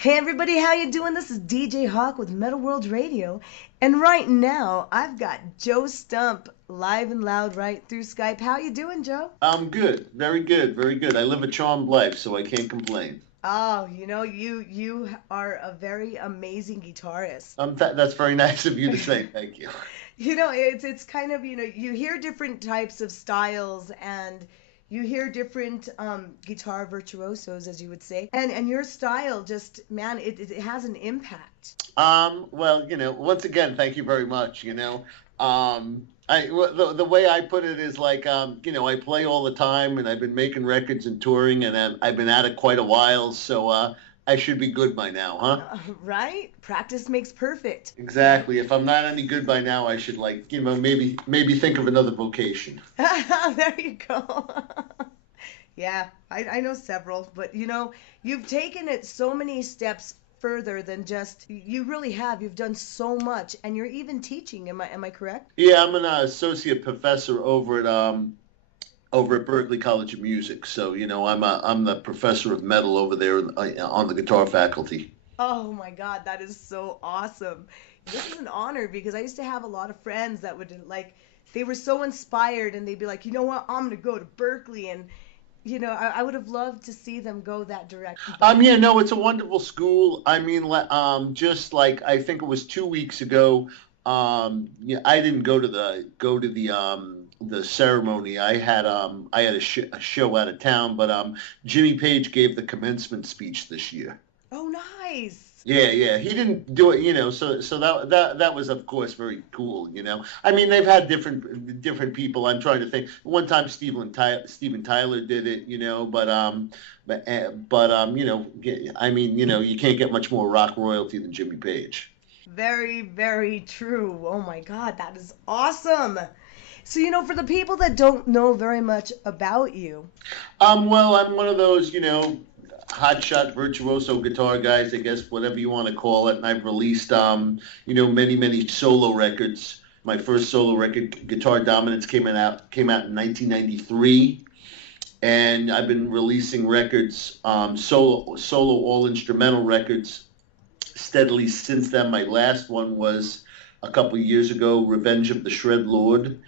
Hey everybody, how you doing? This is DJ Hawk with Metal World Radio, and right now I've got Joe Stump live and loud right through Skype. How you doing, Joe? I'm good, very good, very good. I live a charmed life, so I can't complain. Oh, you are a very amazing guitarist. That's very nice of you to say. Thank you. It's kind of, you hear different types of styles and you hear different guitar virtuosos, as you would say, and your style just, man, it has an impact. Well, once again, thank you very much. The way I put it is like, I play all the time, and I've been making records and touring, and I've been at it quite a while, so I should be good by now, huh? Right? Practice makes perfect. Exactly. If I'm not any good by now, I should maybe think of another vocation. There you go. Yeah, I know several, but you've taken it so many steps further than just you really have. You've done so much, and you're even teaching. Am I correct? Yeah, I'm an associate professor over at Berkeley College of Music. So I'm the professor of metal over there on the guitar faculty. Oh my God, that is so awesome. This is an honor because I used to have a lot of friends that would they were so inspired and they'd be like, you know what, I'm gonna go to Berkeley and I would have loved to see them go that direction. Yeah, no, it's a wonderful school. I mean, just like I think it was 2 weeks ago. Yeah, I didn't go to the ceremony. I had a show out of town, but Jimmy Page gave the commencement speech this year. Oh, nice. Yeah, yeah, he didn't do it, so that was of course very cool. I mean, they've had different people. I'm trying to think. One time Steven Tyler did it, I mean, you can't get much more rock royalty than Jimmy Page. Very, very true. Oh my God, that is awesome. So, for the people that don't know very much about you. Well, I'm one of those, hotshot virtuoso guitar guys, I guess, whatever you want to call it. And I've released, many solo records. My first solo record, Guitar Dominance, came out in 1993, and I've been releasing records, solo all instrumental records, steadily since then. My last one was a couple of years ago, Revenge of the Shred Lord.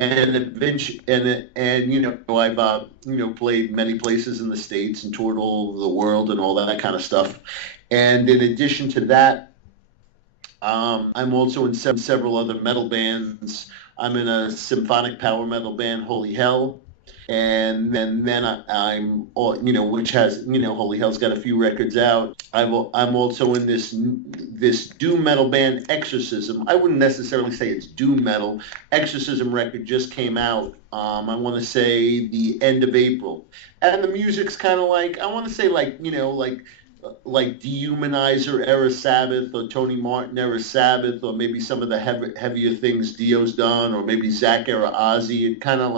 And eventually, I've played many places in the States and toured all over the world and all that kind of stuff. And in addition to that, I'm also in several other metal bands. I'm in a symphonic power metal band, Holy Hell. And then I'm all, which has, Holy Hell's got a few records out. I'm also in this doom metal band, Exorcism. I wouldn't necessarily say it's doom metal. Exorcism record just came out. I want to say the end of April, and the music's kind of like, I want to say like Dehumanizer era Sabbath, or Tony Martin era Sabbath, or maybe some of the heavier things Dio's done, or maybe Zach era Ozzy. It kind of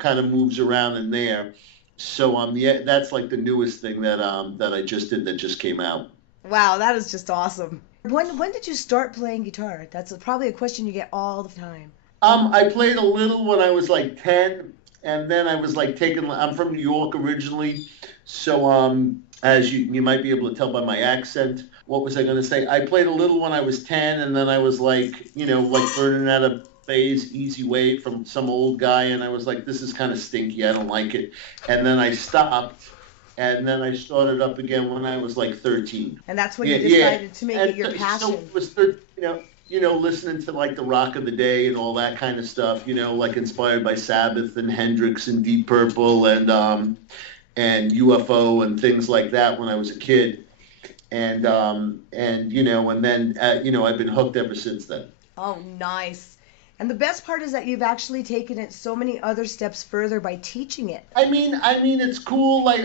kind of moves around in there. So yeah, that's like the newest thing that I just did, that just came out. Wow, that is just awesome. When did you start playing guitar? That's probably a question you get all the time. I played a little when I was like 10, and then I was like I'm from New York originally, so as you might be able to tell by my accent. What was I going to say? I played a little when I was 10, and then I was like, learning how to phase Easy Way from some old guy, and I was like, this is kind of stinky, I don't like it. And then I stopped, and then I started up again when I was like 13. And that's when you decided to make it your passion. So it was, listening to like the rock of the day and all that kind of stuff, like inspired by Sabbath and Hendrix and Deep Purple and UFO and things like that when I was a kid. And then I've been hooked ever since then. Oh, nice. And the best part is that you've actually taken it so many other steps further by teaching it. I mean, it's cool. I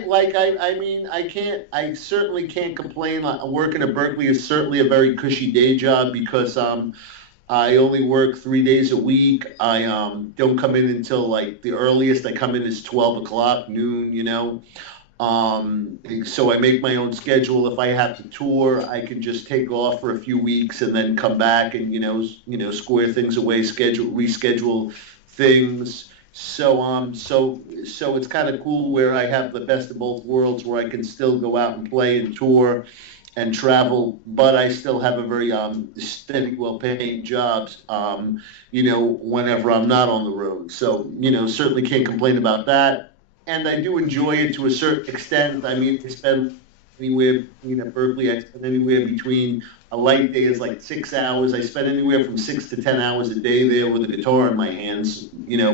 certainly can't complain. Working at Berkeley is certainly a very cushy day job because I only work 3 days a week. I don't come in until like the earliest I come in is 12 o'clock, noon. So I make my own schedule. If I have to tour, I can just take off for a few weeks and then come back and square things away, reschedule things, So it's kind of cool where I have the best of both worlds, where I can still go out and play and tour and travel, but I still have a very steady, well-paying jobs. Whenever I'm not on the road. So certainly can't complain about that. And I do enjoy it to a certain extent. I mean, I spend anywhere, Berkeley, I spend anywhere between a light day is like 6 hours. I spend anywhere from 6 to 10 hours a day there with a guitar in my hands,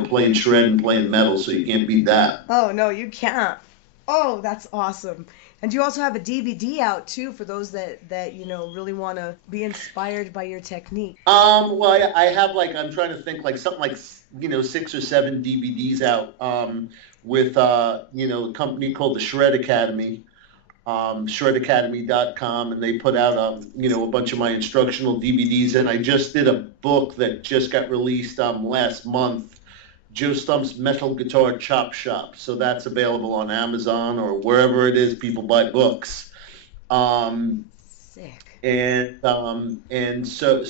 playing shred and playing metal. So you can't beat that. Oh, no, you can't. Oh, that's awesome. And you also have a DVD out too for those that really want to be inspired by your technique. Well, I have like I'm trying to think like something like 6 or 7 DVDs out with a company called the Shred Academy, shredacademy.com, and they put out a bunch of my instructional DVDs, and I just did a book that just got released last month, Joe Stump's Metal Guitar Chop Shop. So that's available on Amazon or wherever it is people buy books. Sick. So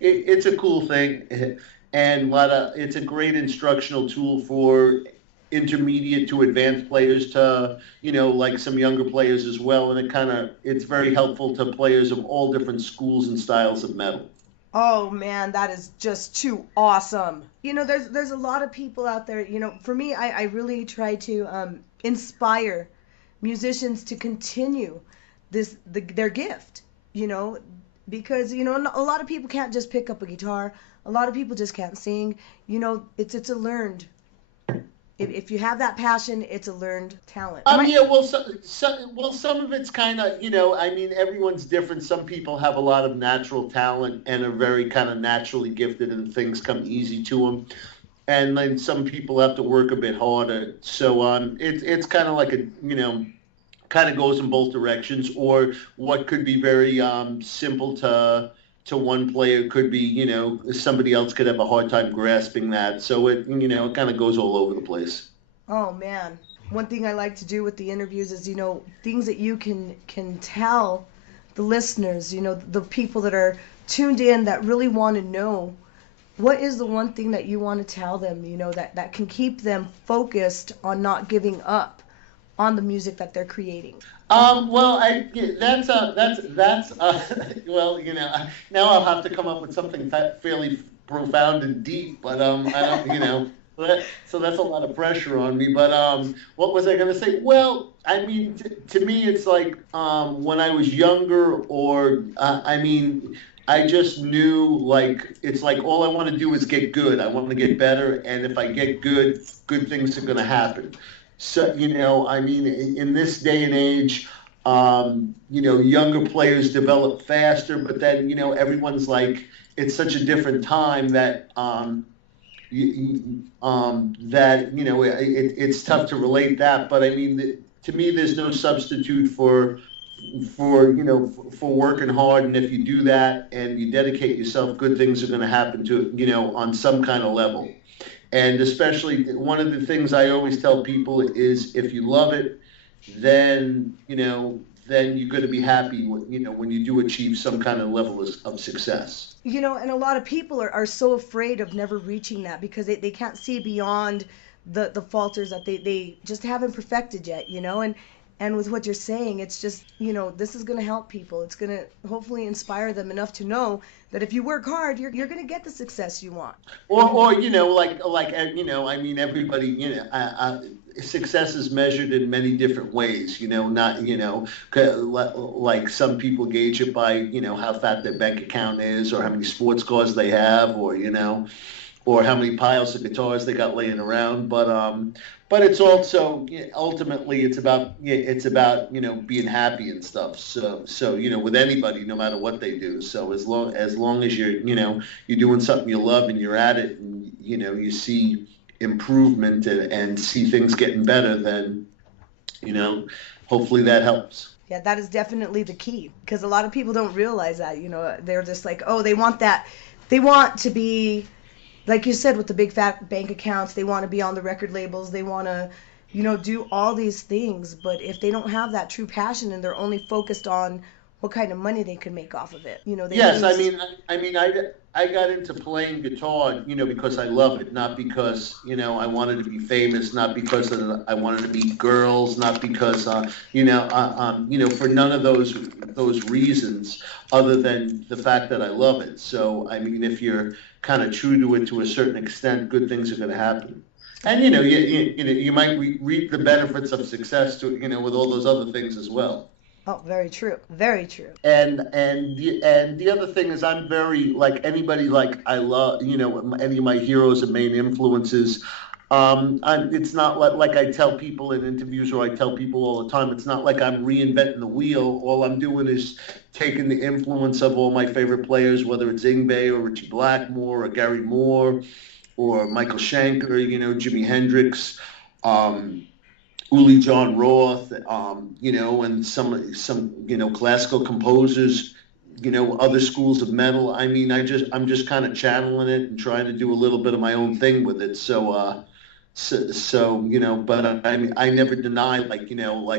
it's a cool thing, and it's a great instructional tool for intermediate to advanced players, to like some younger players as well, and it's very helpful to players of all different schools and styles of metal. Oh man, that is just too awesome. There's a lot of people out there. For me, I really try to inspire musicians to continue their gift. Because a lot of people can't just pick up a guitar. A lot of people just can't sing. It's a learned. If you have that passion, it's a learned talent. Yeah, well, some of it's kind of, I mean, everyone's different. Some people have a lot of natural talent and are very kind of naturally gifted, and things come easy to them. And then some people have to work a bit harder. So it's kind of like kind of goes in both directions. Or what could be very simple to one player could be, somebody else could have a hard time grasping that. So it kind of goes all over the place. Oh man. One thing I like to do with the interviews is, things that you can tell the listeners, the people that are tuned in that really want to know, what is the one thing that you want to tell them, that can keep them focused on not giving up on the music that they're creating? Well, that's well, now I'll have to come up with something fairly profound and deep, but I don't, so that's a lot of pressure on me. But what was I going to say? Well, I mean, to me, it's like when I was younger, or I mean, I just knew, like, it's like all I want to do is get good. I want to get better, and if I get good, good things are going to happen. So, I mean, in this day and age, younger players develop faster, but then, everyone's like, it's such a different time that, it's tough to relate that. But I mean, to me, there's no substitute for working hard. And if you do that and you dedicate yourself, good things are going to happen on some kind of level. And especially, one of the things I always tell people is, if you love it, then you're going to be happy when you do achieve some kind of level of success. And a lot of people are so afraid of never reaching that, because they can't see beyond the falters that they just haven't perfected yet, and with what you're saying, it's just, this is going to help people. It's going to hopefully inspire them enough to know that if you work hard, you're going to get the success you want. Or I mean, everybody, success is measured in many different ways. Not, like some people gauge it by, how fat their bank account is, or how many sports cars they have, or how many piles of guitars they got laying around. But it's also, ultimately, it's about being happy and stuff. So with anybody, no matter what they do. So as long as you're doing something you love and you're at it, and you see improvement, and see things getting better, then hopefully that helps. Yeah, that is definitely the key, because a lot of people don't realize that. They're just like, oh, they want that. They want to be, like you said, with the big fat bank accounts. They want to be on the record labels. They want to, do all these things. But if they don't have that true passion, and they're only focused on what kind of money they could make off of it. They Yes, I use. mean, I got into playing guitar, because I love it, not because, I wanted to be famous, not because I wanted to meet girls, not because, for none of those reasons, other than the fact that I love it. So, I mean, if you're kind of true to it to a certain extent, good things are going to happen. And you might reap the benefits of success to with all those other things as well. Oh, very true. Very true. And the other thing is I'm very like anybody like I love any of my heroes and main influences. It's not like I tell people in interviews or I tell people all the time. It's not like I'm reinventing the wheel. All I'm doing is taking the influence of all my favorite players, whether it's Ingve or Richie Blackmore or Gary Moore or Michael Schenker, Jimi Hendrix. Uli John Roth, and some classical composers, other schools of metal. I mean, I'm just kind of channeling it and trying to do a little bit of my own thing with it. So but I mean, I never deny like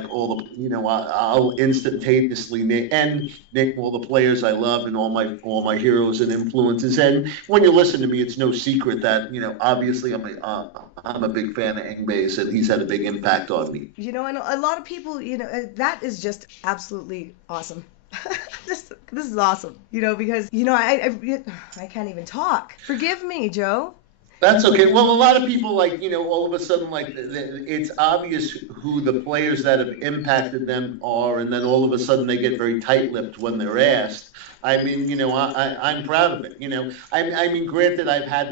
all the I'll instantaneously name all the players I love and all my heroes and influences. And when you listen to me, it's no secret that obviously I'm a big fan of Engbe's and he's had a big impact on me. And a lot of people, that is just absolutely awesome. This is awesome, because I can't even talk. Forgive me, Joe. That's okay. Well, a lot of people all of a sudden it's obvious who the players that have impacted them are, and then all of a sudden they get very tight-lipped when they're asked. I mean, I'm proud of it. I mean, granted, I've had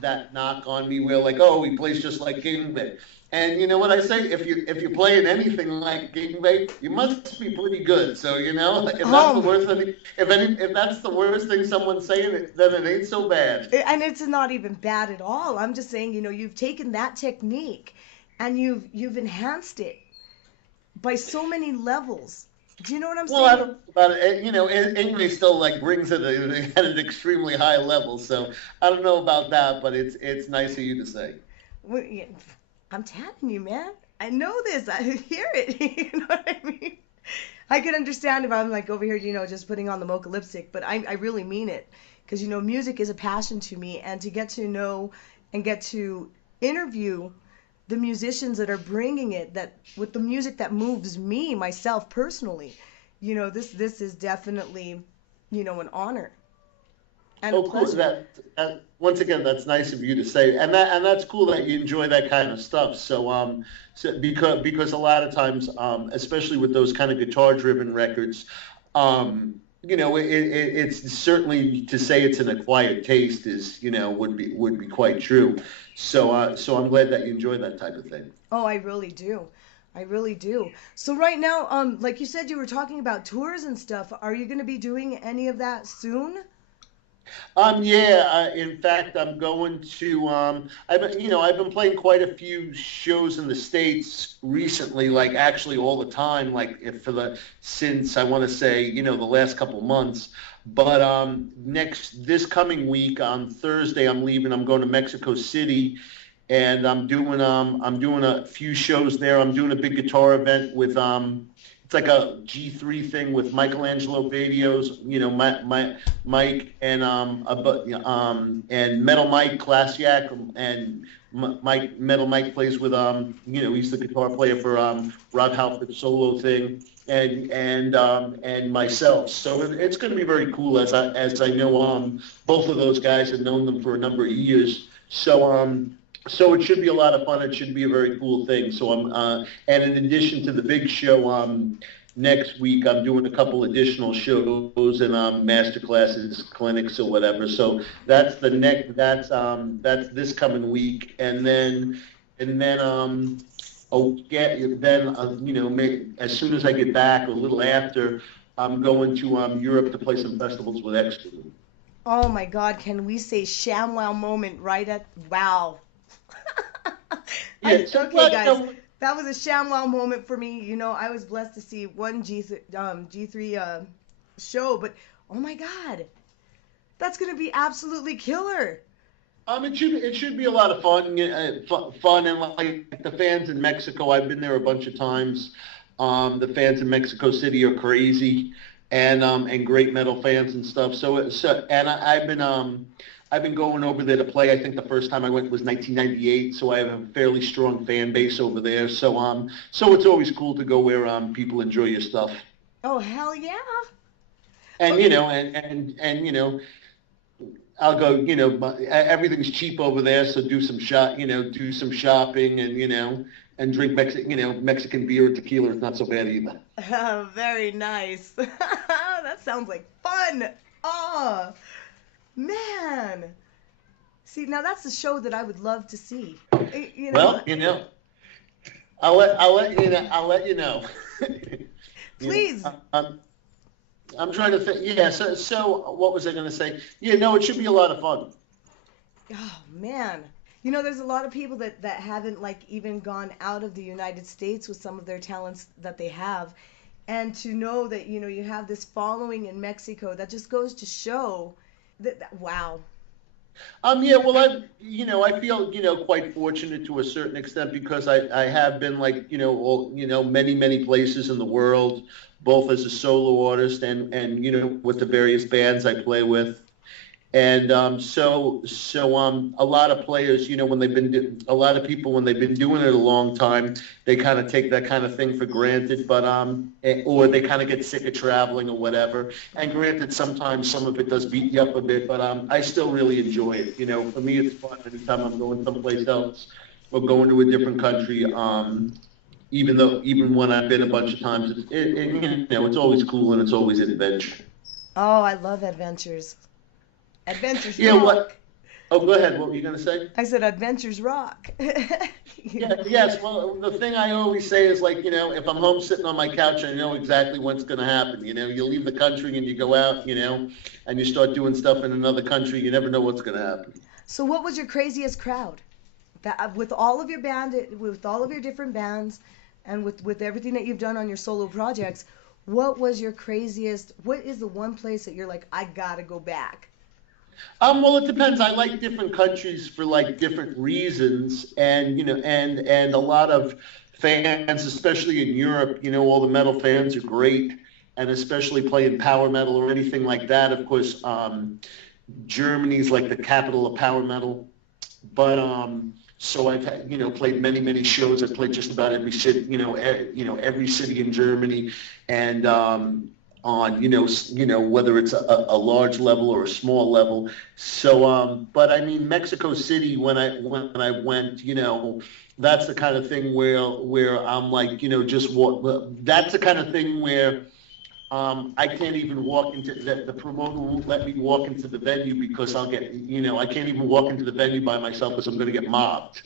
that knock on me where oh, he plays just like Kingman. And you know what I say? If you're playing anything like Gingbait, you must be pretty good. So if that's the worst thing, if that's the worst thing someone's saying, then it ain't so bad. And it's not even bad at all. I'm just saying, you've taken that technique and you've enhanced it by so many levels. Do you know what I'm saying? Well, I don't know about it. English still brings it at an extremely high level. So I don't know about that, but it's nice of you to say. Well, yeah, I'm telling you, man. I know this. I hear it. You know what I mean? I can understand if I'm over here, just putting on the mocha lipstick, but I really mean it. Because, music is a passion to me, and to get to know and get to interview the musicians that are bringing it, that with the music that moves me, myself personally, this is definitely, an honor. And Oh, cool. That once again, that's nice of you to say, and that's cool that you enjoy that kind of stuff. So because a lot of times, especially with those kind of guitar-driven records, it's certainly to say it's an acquired taste is would be quite true. So I'm glad that you enjoy that type of thing. Oh, I really do. I really do. So right now, like you said, you were talking about tours and stuff. Are you going to be doing any of that soon? Yeah, in fact, I'm going to, I've been playing quite a few shows in the States recently, actually all the time, since I want to say, the last couple months. But this coming week on Thursday, I'm leaving. I'm going to Mexico City, and I'm doing a few shows there. I'm doing a big guitar event with it's like a G3 thing with Michelangelo Vadios, Mike and Metal Mike Klasiak, and Mike plays with he's the guitar player for Rob Halford's solo thing, and myself. So it's going to be very cool as I know both of those guys have known them for a number of years. So it should be a lot of fun. It should be a very cool thing. So and in addition to the big show, next week I'm doing a couple additional shows and master classes, clinics or whatever. So that's that's this coming week, and then as soon as I get back, a little after, I'm going to Europe to play some festivals with Extra. Oh my God, can we say ShamWow moment right at wow? Yeah, Okay, guys, that was a ShamWow moment for me. I was blessed to see one G3 show, but oh my God, that's gonna be absolutely killer. It should be a lot of fun, fun, and the fans in Mexico. I've been there a bunch of times. The fans in Mexico City are crazy. and great metal fans and stuff. I've been going over there to play. I think the first time I went was 1998, so I have a fairly strong fan base over there. So it's always cool to go where people enjoy your stuff. Oh, hell yeah. And Oh, I'll go. Everything's cheap over there, so do some shopping, and drink Mexican beer and tequila. It's not so bad either. very nice. That sounds like fun. Oh, man. See, now that's a show that I would love to see. You know, Well, I'll let you know. please. I'm trying to think. Yeah. So what was I going to say? Yeah. No, it should be a lot of fun. Oh, man. There's a lot of people that haven't like even gone out of the United States with some of their talents that they have. And to know that, you have this following in Mexico, that just goes to show wow. Yeah, well, I feel, quite fortunate to a certain extent because I have been like, many, many places in the world, both as a solo artist and with the various bands I play with. And a lot of players, a lot of people when they've been doing it a long time, they kind of take that kind of thing for granted, or they kind of get sick of traveling or whatever. And granted, sometimes some of it does beat you up a bit, but I still really enjoy it. For me, it's fun anytime I'm going someplace else or going to a different country. Even when I've been a bunch of times, it's always cool and it's always an adventure. Oh, I love adventures. Adventures Yeah, rock. what? Oh, go ahead. What were you going to say? I said adventures rock. Yeah, yes. Well, the thing I always say is like, if I'm home sitting on my couch, I know exactly what's going to happen. You leave the country and you go out, and you start doing stuff in another country. You never know what's going to happen. So what was your craziest crowd? With all of your with all of your different bands, and with everything that you've done on your solo projects, what was your craziest? What is the one place that you're like, I gotta go back? Well, it depends. I like different countries for like different reasons, and a lot of fans, especially in Europe, all the metal fans are great, and especially playing power metal or anything like that. Of course, Germany's like the capital of power metal, but so I've had, played many many shows. I've played just about every city, every city in Germany, and on whether it's a large level or a small level. But I mean Mexico City when I went, that's the kind of thing where I'm like, just what that's the kind of thing where I can't even walk into the promoter won't let me walk into the venue because I'll get, I can't even walk into the venue by myself because I'm going to get mobbed.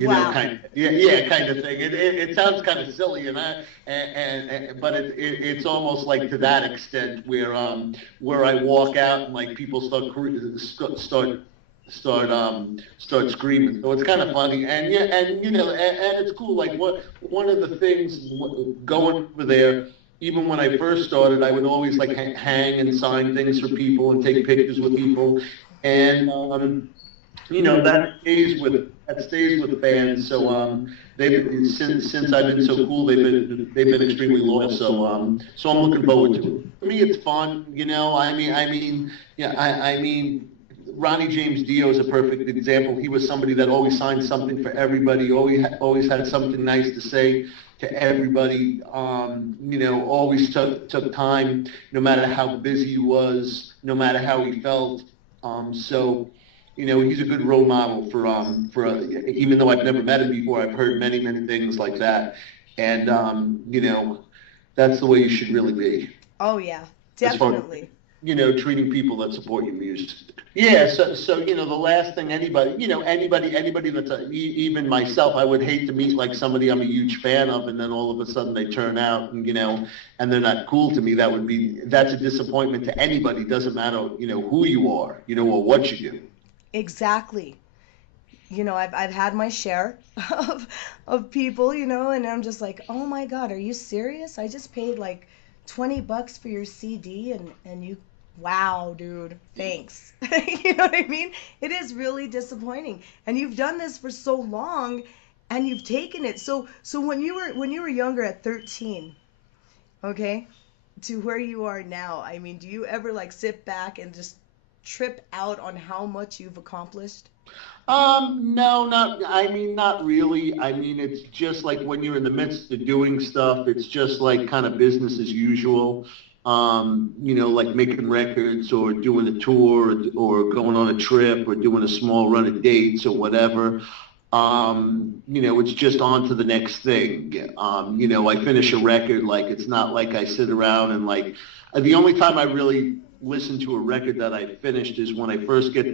Wow. Kind of, yeah, kind of thing. It sounds kind of silly, but it's almost like to that extent where I walk out and like people start screaming. So it's kind of funny, and yeah, and it's cool. Like one of the things going over there. Even when I first started, I would always like hang and sign things for people and take pictures with people, and that stays with the band. So they've since I've been so cool, they've been extremely loyal. So I'm looking forward to it. For me, it's fun. Yeah, I mean. Ronnie James Dio is a perfect example. He was somebody that always signed something for everybody. Always had something nice to say to everybody. Always took time, no matter how busy he was, no matter how he felt. He's a good role model for even though I've never met him before, I've heard many many things like that, and that's the way you should really be. Oh yeah, As far definitely. treating people that support your music. Yeah, so the last thing anybody that's even myself, I would hate to meet like somebody I'm a huge fan of, and then all of a sudden they turn out and they're not cool to me. That's a disappointment to anybody. Doesn't matter who you are, or what you do. Exactly. I've had my share of people, and I'm just like, oh my God, are you serious? I just paid like $20 for your CD, and you, wow, dude, thanks. You know what I mean? It is really disappointing. And you've done this for so long, and you've taken it. So when you were younger at 13, okay, to where you are now, I mean, do you ever like sit back and just trip out on how much you've accomplished? No, I mean, not really. I mean, it's just like when you're in the midst of doing stuff, it's just like kind of business as usual. Like making records or doing a tour or going on a trip or doing a small run of dates or whatever. It's just on to the next thing. I finish a record, like it's not like I sit around and like the only time I really listen to a record that I finished is when I first get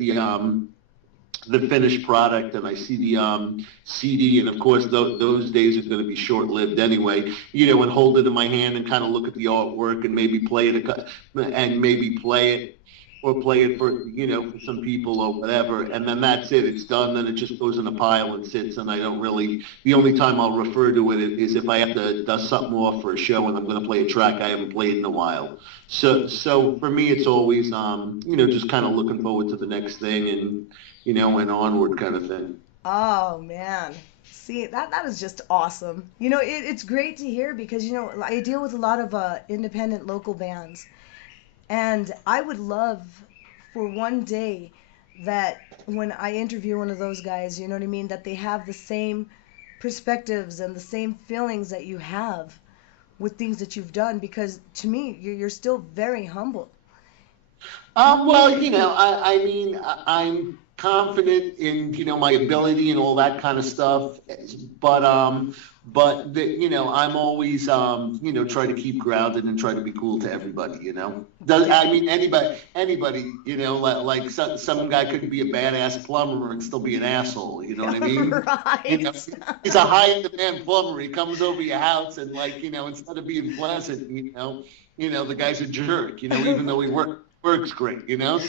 the finished product and I see the CD, and of course those days are going to be short-lived anyway. And hold it in my hand and kind of look at the artwork and maybe play it and maybe play it or play it for for some people or whatever, and then that's it. It's done. Then it just goes in a pile and sits. And I don't really. The only time I'll refer to it is if I have to dust something off for a show and I'm going to play a track I haven't played in a while. So for me, it's always just kind of looking forward to the next thing and and onward kind of thing. Oh man. See, that is just awesome. It's great to hear because I deal with a lot of independent local bands. And I would love for one day that when I interview one of those guys, you know what I mean, that they have the same perspectives and the same feelings that you have with things that you've done because to me, you're still very humble. Well, I mean, I'm confident in, my ability and all that kind of stuff. I'm always, trying to keep grounded and try to be cool to everybody. I mean, anybody, like some guy could be a badass plumber and still be an asshole. You know what I mean? Right. He's a high in demand plumber. He comes over your house and instead of being pleasant, the guy's a jerk, even though he works great.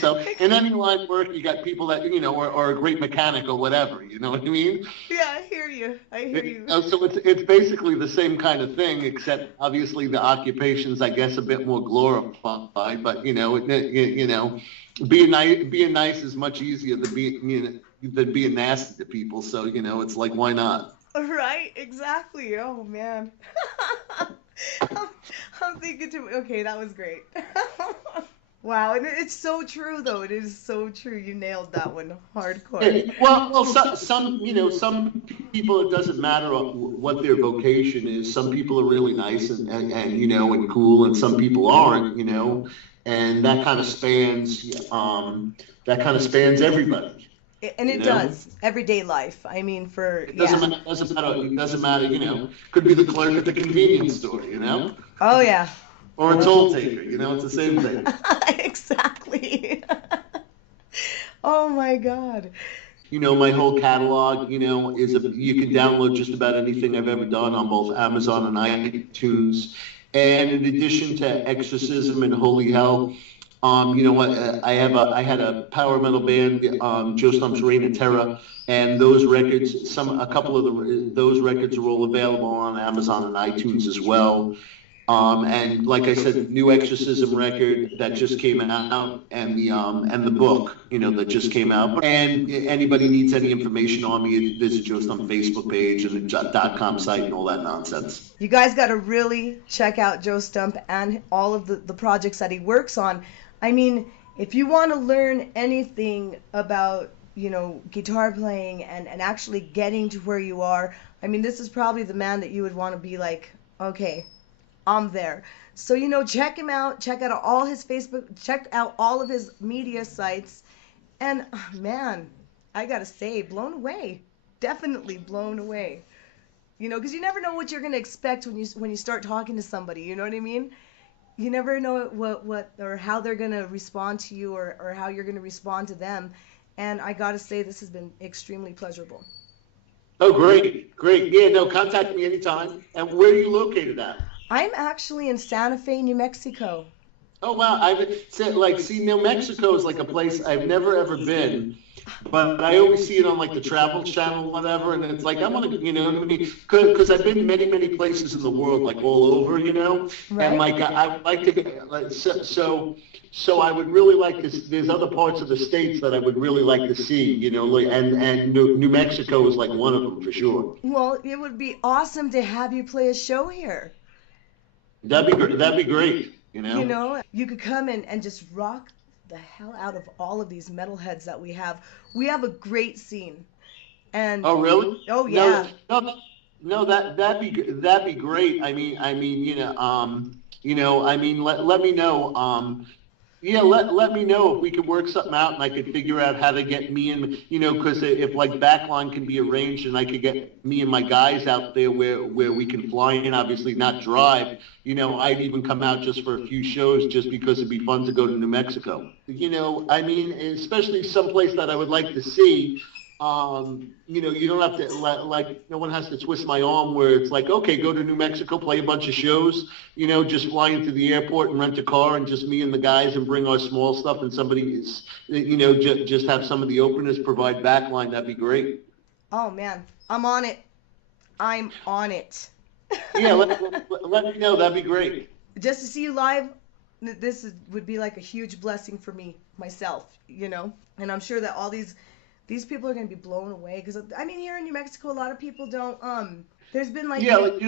So in any line of work, you got people that, are a great mechanic or whatever, you know what I mean? Yeah, I hear you. I hear you. So it's basically the same kind of thing, except obviously the occupation's, I guess, a bit more glorified, but, being nice is much easier than being nasty to people. So, it's like, why not? Right, exactly. Oh man. I'm, I'm thinking too. Okay, that was great. Wow, and it's so true though. It is so true. You nailed that one hardcore. Yeah, well, some people, it doesn't matter what their vocation is. Some people are really nice and cool, and some people aren't, and that kind of spans everybody. And it You know, does everyday life. I mean, for it yeah. doesn't matter. Could be the clerk at the convenience store, Oh yeah. or a toll taker. It's the same thing. Exactly. Oh my God. My whole catalog, you can download just about anything I've ever done on both Amazon and iTunes. And in addition to Exorcism and Holy Hell, what I had a power metal band, Joe Stump's Reign of Terror, and those records, a couple of those records are all available on Amazon and iTunes as well. And like I said, the new Exorcism record that just came out, and the book, that just came out. And anybody needs any information on me, visit Joe Stump Facebook page and the .com site and all that nonsense. You guys got to really check out Joe Stump and all of the projects that he works on. I mean, if you want to learn anything about, guitar playing and actually getting to where you are, I mean, this is probably the man that you would want to be like, okay, I'm there. So, check him out. Check out all his Facebook. Check out all of his media sites. And, man, I got to say, blown away. Definitely blown away. Because you never know what you're going to expect when you start talking to somebody. You know what I mean? You never know what or how they're going to respond to you or how you're going to respond to them. And I got to say, this has been extremely pleasurable. Oh, great. Yeah, no, contact me anytime. And where are you located at? I'm actually in Santa Fe, New Mexico. Oh, wow. I've said, New Mexico is like a place I've never ever been, but I always see it on the Travel Channel, whatever, and it's like, I want to, because I've been many, many places in the world, all over, Right. and I would like to, so I would really like to, there's other parts of the states that I would really like to see, and New Mexico is one of them for sure. Well, it would be awesome to have you play a show here. That'd be great. you You know? know, you could come in and just rock the hell out of all of these metalheads that we have. We have a great scene. And Oh, really? oh No, yeah. no, no. That'd be great. I mean, let me know. Yeah, let me know if we could work something out and I could figure out how to get me and because if like backline can be arranged and I could get me and my guys out there where we can fly in, obviously not drive. I'd even come out just for a few shows just because it'd be fun to go to New Mexico. I mean, especially someplace that I would like to see. You don't have to like no one has to twist my arm where it's like, okay, go to New Mexico, play a bunch of shows, just fly into the airport and rent a car and just me and the guys and bring our small stuff and somebody is, just have some of the openers provide backline. That'd be great. Oh man, I'm on it. I'm on it. Yeah, let me know. That'd be great. Just to see you live, would be like a huge blessing for me myself. And I'm sure that all these people are going to be blown away because I mean here in New Mexico a lot of people don't there's been like Yeah, like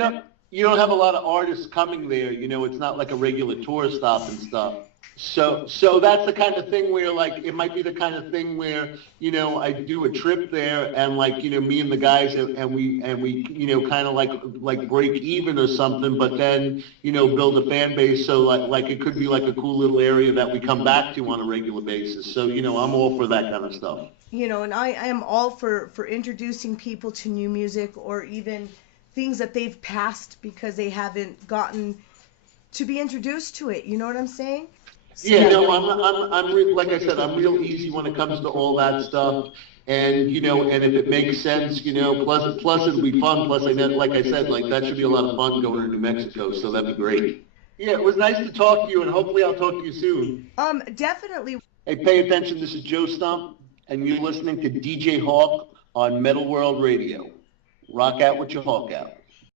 you don't have a lot of artists coming there. It's not like a regular tour stop and stuff. So that's the kind of thing where like it might be the kind of thing where I do a trip there and like me and the guys and we kind of like break even or something, but then build a fan base so like it could be like a cool little area that we come back to on a regular basis. So I'm all for that kind of stuff. and I am all for introducing people to new music or even things that they've passed because they haven't gotten to be introduced to it. You know what I'm saying? Yeah, no, like I said, I'm real easy when it comes to all that stuff. And and if it makes sense, plus it'll be fun. Plus, like I said, like that should be a lot of fun going to New Mexico. So that'd be great. Yeah, it was nice to talk to you, and hopefully I'll talk to you soon. Definitely. Hey, pay attention. This is Joe Stump, and you're listening to DJ Hawk on Metal World Radio. Rock out with your hawk out.